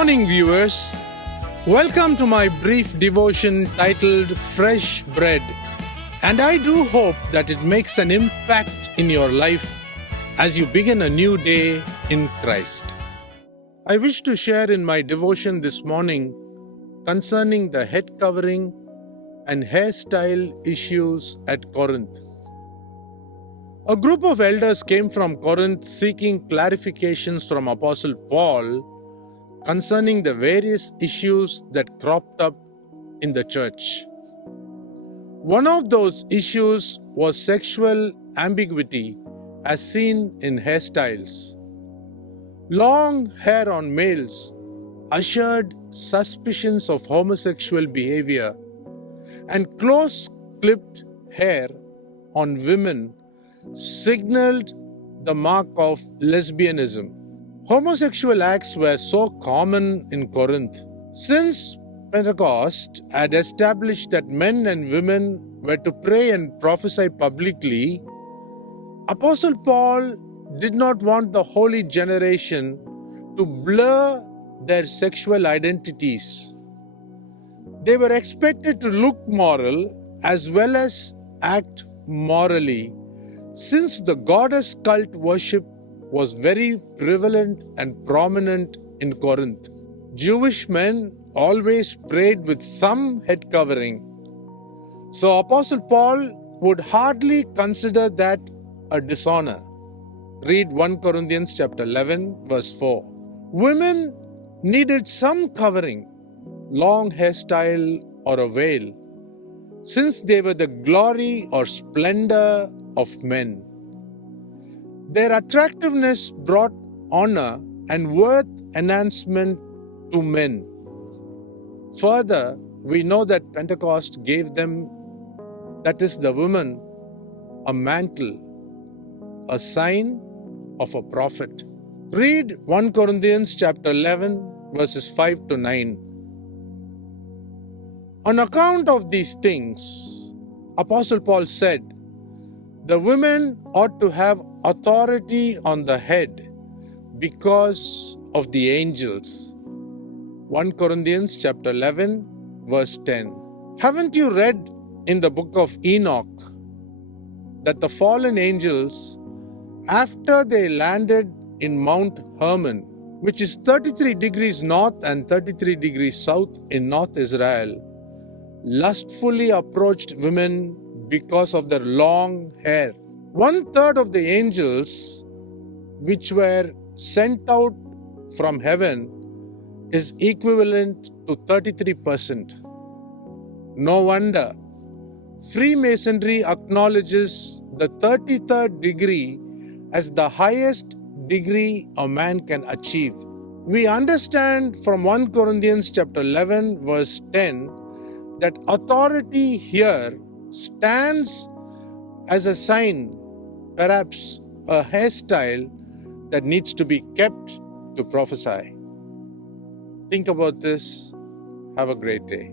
morning, viewers. Welcome to my brief devotion titled Fresh Bread. And I do hope that it makes an impact in your life as you begin a new day in Christ. I wish to share in my devotion this morning concerning the head covering and hairstyle issues at Corinth. A group of elders came from Corinth seeking clarifications from Apostle Paul concerning the various issues that cropped up in the church. One of those issues was sexual ambiguity as seen in hairstyles. Long hair on males ushered suspicions of homosexual behavior, and close-clipped hair on women signaled the mark of lesbianism. Homosexual acts were so common in Corinth. Since Pentecost had established that men and women were to pray and prophesy publicly, Apostle Paul did not want the holy generation to blur their sexual identities. They were expected to look moral as well as act morally, since the goddess cult worship was very prevalent and prominent in Corinth. Jewish men always prayed with some head covering, so Apostle Paul would hardly consider that a dishonor. Read 1 Corinthians chapter 11 verse 4. Women needed some covering, long hairstyle or a veil, since they were the glory or splendor of men. Their attractiveness brought honor and worth enhancement to men. Further, we know that Pentecost gave them, that is the women, a mantle, a sign of a prophet. Read 1 Corinthians chapter 11 verses 5 to 9. On account of these things, Apostle Paul said, the women ought to have authority on the head because of the angels. 1 Corinthians chapter 11 verse 10. Haven't you read in the book of Enoch that the fallen angels, after they landed in Mount Hermon, which is 33 degrees north and 33 degrees south in North Israel, lustfully approached women because of their long hair? 1/3 of the angels which were sent out from heaven is equivalent to 33%. No wonder Freemasonry acknowledges the 33rd degree as the highest degree a man can achieve. We understand from 1 Corinthians chapter 11 verse 10 that authority here stands as a sign, perhaps a hairstyle that needs to be kept to prophesy. Think about this. Have a great day.